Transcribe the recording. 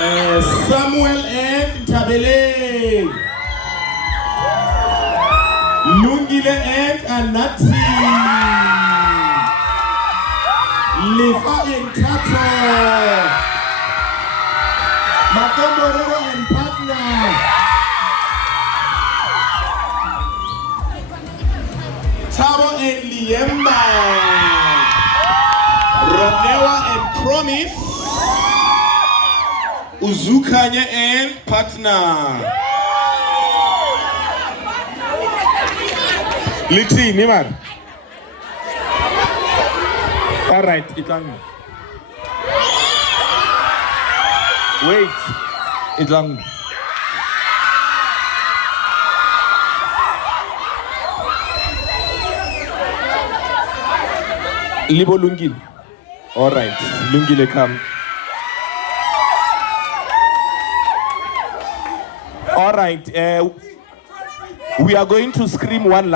Samuel and Tabele. Lungile and Anati. Lefa and Tato. Makomborero and partner. Tabo and Liemba. Ronewa and Promise. Uzukanya and partner. Liti, Nimar. All right, itang. Wait, itang. Libo Lungil. All right, Lungile come. All right, we are going to scream one last.